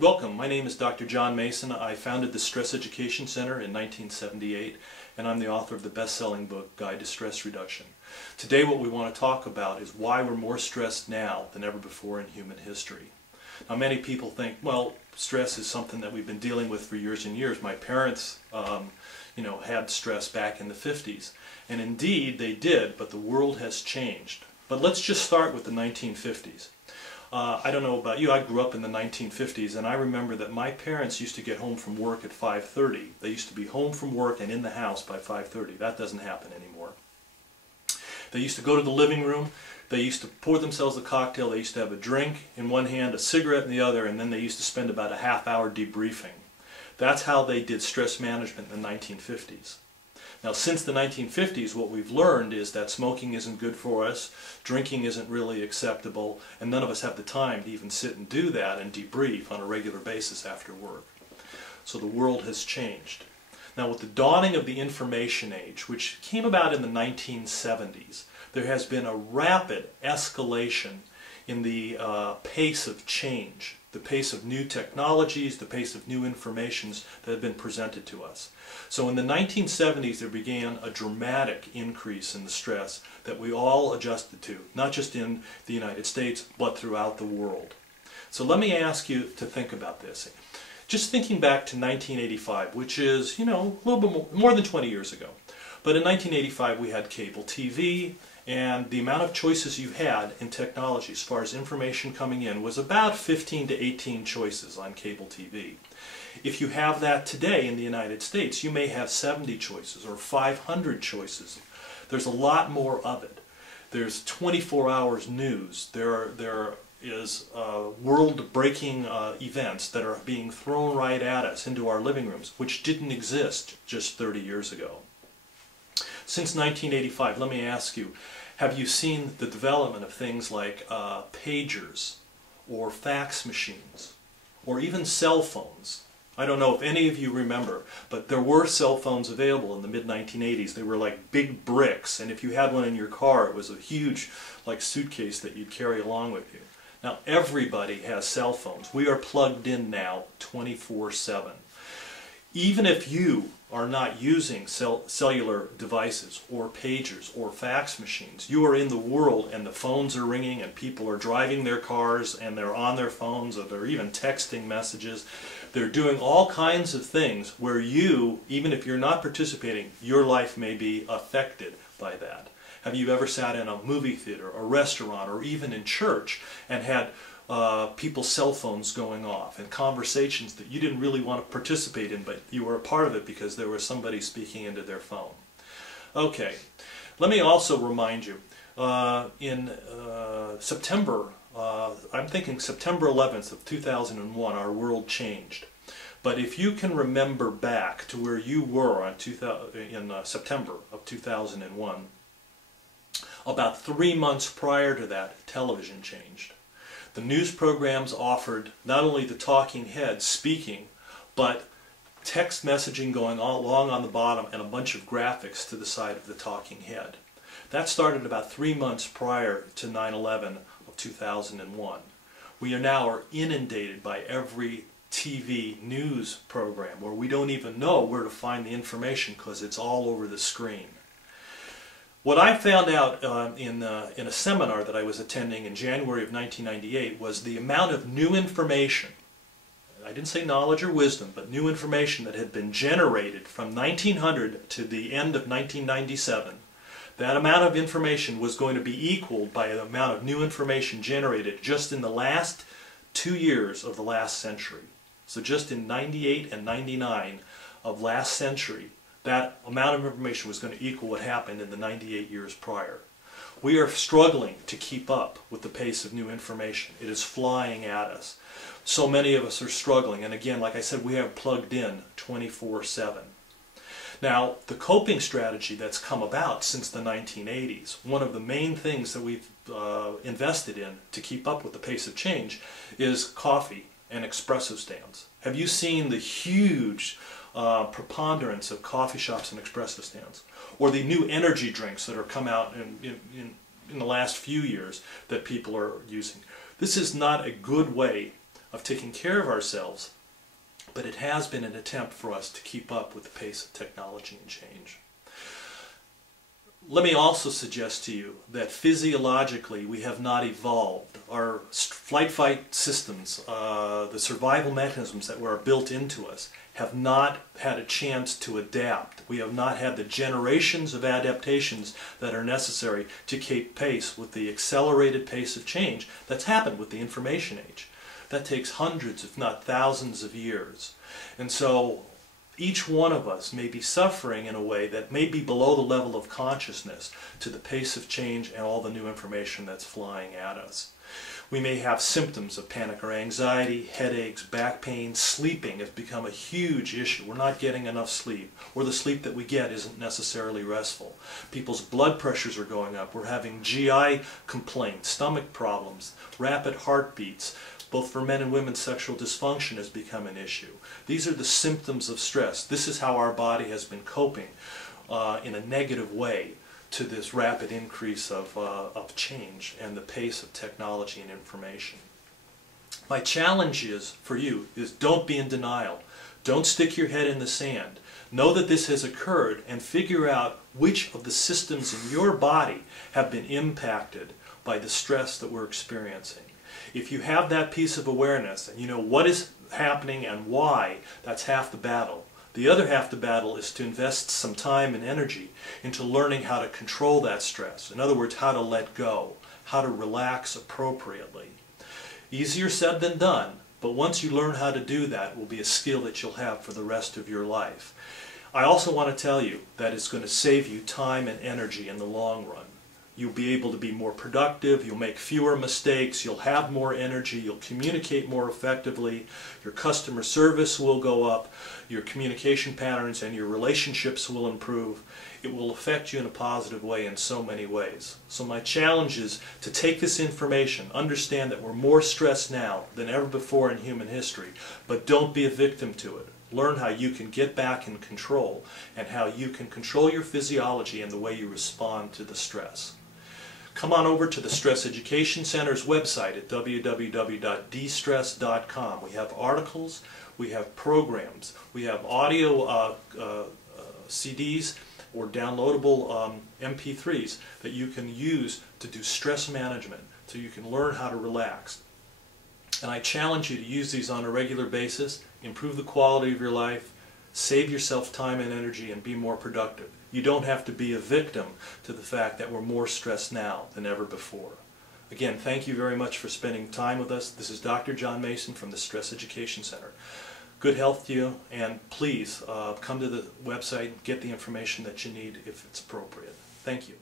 Welcome, my name is Dr. John Mason. I founded the Stress Education Center in 1978, and I'm the author of the best-selling book, Guide to Stress Reduction. Today what we want to talk about is why we're more stressed now than ever before in human history. Now many people think, well, stress is something that we've been dealing with for years and years. My parents had stress back in the 50s, and indeed they did, but the world has changed. But let's just start with the 1950s. I don't know about you, I grew up in the 1950s, and I remember that my parents used to get home from work at 5:30. They used to be home from work and in the house by 5:30. That doesn't happen anymore. They used to go to the living room, they used to pour themselves a cocktail, they used to have a drink in one hand, a cigarette in the other, and then they used to spend about a half-hour debriefing. That's how they did stress management in the 1950s. Now, since the 1950s, what we've learned is that smoking isn't good for us, drinking isn't really acceptable, and none of us have the time to even sit and do that and debrief on a regular basis after work. So the world has changed. Now, with the dawning of the information age, which came about in the 1970s, there has been a rapid escalation in the pace of change, the pace of new technologies, the pace of new informations that have been presented to us. So in the 1970s there began a dramatic increase in the stress that we all adjusted to, not just in the United States, but throughout the world. So let me ask you to think about this. Just thinking back to 1985, which is, a little bit more than 20 years ago. But in 1985 we had cable TV, and the amount of choices you had in technology as far as information coming in was about 15 to 18 choices on cable TV. If you have that today in the United States, you may have 70 choices or 500 choices. There's a lot more of it. There's 24 hours news. There is world-breaking events that are being thrown right at us into our living rooms, which didn't exist just 30 years ago. Since 1985, let me ask you, have you seen the development of things like pagers or fax machines or even cell phones? I don't know if any of you remember, but there were cell phones available in the mid-1980s. They were like big bricks, and if you had one in your car, it was a huge suitcase that you'd carry along with you. Now everybody has cell phones. We are plugged in now 24/7. Even if you are not using cellular devices or pagers or fax machines, you are in the world and the phones are ringing and people are driving their cars and they're on their phones or they're even texting messages. They're doing all kinds of things where you, even if you're not participating, your life may be affected by that. Have you ever sat in a movie theater, a restaurant, or even in church and had people's cell phones going off and conversations that you didn't really want to participate in, but you were a part of it because there was somebody speaking into their phone? Okay, let me also remind you, in September, I'm thinking September 11th of 2001, our world changed. But if you can remember back to where you were in September of 2001, about 3 months prior to that, television changed. The news programs offered not only the talking head speaking, but text messaging going along on the bottom and a bunch of graphics to the side of the talking head. That started about 3 months prior to 9/11 of 2001. We are now inundated by every TV news program where we don't even know where to find the information because it's all over the screen. What I found out in a seminar that I was attending in January of 1998 was the amount of new information, I didn't say knowledge or wisdom, but new information that had been generated from 1900 to the end of 1997. That amount of information was going to be equaled by the amount of new information generated just in the last 2 years of the last century. So just in 98 and 99 of last century, that amount of information was going to equal what happened in the 98 years prior. We are struggling to keep up with the pace of new information. It is flying at us. So many of us are struggling, and again, like I said, we have plugged in 24/7. Now, the coping strategy that's come about since the 1980s, one of the main things that we've invested in to keep up with the pace of change is coffee and espresso stands. Have you seen the huge preponderance of coffee shops and espresso stands, or the new energy drinks that are come out in the last few years that people are using? This is not a good way of taking care of ourselves, but it has been an attempt for us to keep up with the pace of technology and change. Let me also suggest to you that physiologically we have not evolved. Our flight-fight systems, the survival mechanisms that were built into us, have not had a chance to adapt. We have not had the generations of adaptations that are necessary to keep pace with the accelerated pace of change that's happened with the information age. That takes hundreds, if not thousands of years. And so each one of us may be suffering in a way that may be below the level of consciousness to the pace of change and all the new information that's flying at us. We may have symptoms of panic or anxiety, headaches, back pain. Sleeping has become a huge issue. We're not getting enough sleep, or the sleep that we get isn't necessarily restful. People's blood pressures are going up. We're having GI complaints, stomach problems, rapid heartbeats. Both for men and women, sexual dysfunction has become an issue. These are the symptoms of stress. This is how our body has been coping in a negative way to this rapid increase of change and the pace of technology and information. My challenge for you is don't be in denial. Don't stick your head in the sand. Know that this has occurred and figure out which of the systems in your body have been impacted by the stress that we're experiencing. If you have that piece of awareness and you know what is happening and why, that's half the battle. The other half the battle is to invest some time and energy into learning how to control that stress. In other words, how to let go, how to relax appropriately. Easier said than done, but once you learn how to do that, it will be a skill that you'll have for the rest of your life. I also want to tell you that it's going to save you time and energy in the long run. You'll be able to be more productive, you'll make fewer mistakes, you'll have more energy, you'll communicate more effectively, your customer service will go up, your communication patterns and your relationships will improve. It will affect you in a positive way in so many ways. So my challenge is to take this information, understand that we're more stressed now than ever before in human history, but don't be a victim to it. Learn how you can get back in control and how you can control your physiology and the way you respond to the stress. Come on over to the Stress Education Center's website at www.dstress.com. We have articles, we have programs, we have audio CDs or downloadable MP3s that you can use to do stress management so you can learn how to relax. And I challenge you to use these on a regular basis, improve the quality of your life, save yourself time and energy, and be more productive. You don't have to be a victim to the fact that we're more stressed now than ever before. Again, thank you very much for spending time with us. This is Dr. John Mason from the Stress Education Center. Good health to you, and please come to the website and get the information that you need if it's appropriate. Thank you.